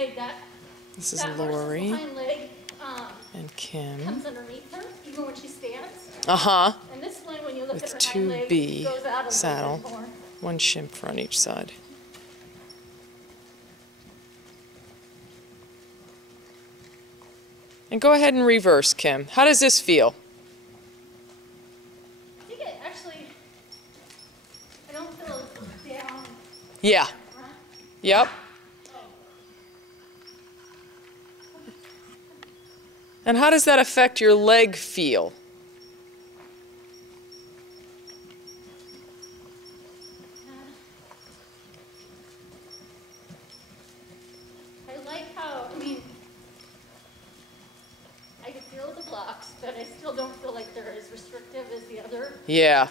leg, that This is horse's Lori behind leg and Kim. comes underneath her, even when she stands. Uh-huh. And this one, when you look With at her two hind leg, B goes out a saddle. little bit more. One shimp on each side. And go ahead and reverse, Kim. How does this feel? I think it actually, I don't feel down. Yeah. Front. Yep. And how does that affect your leg feel? I like how, I mean, I can feel the blocks, but I still don't feel like they're as restrictive as the other. Yeah.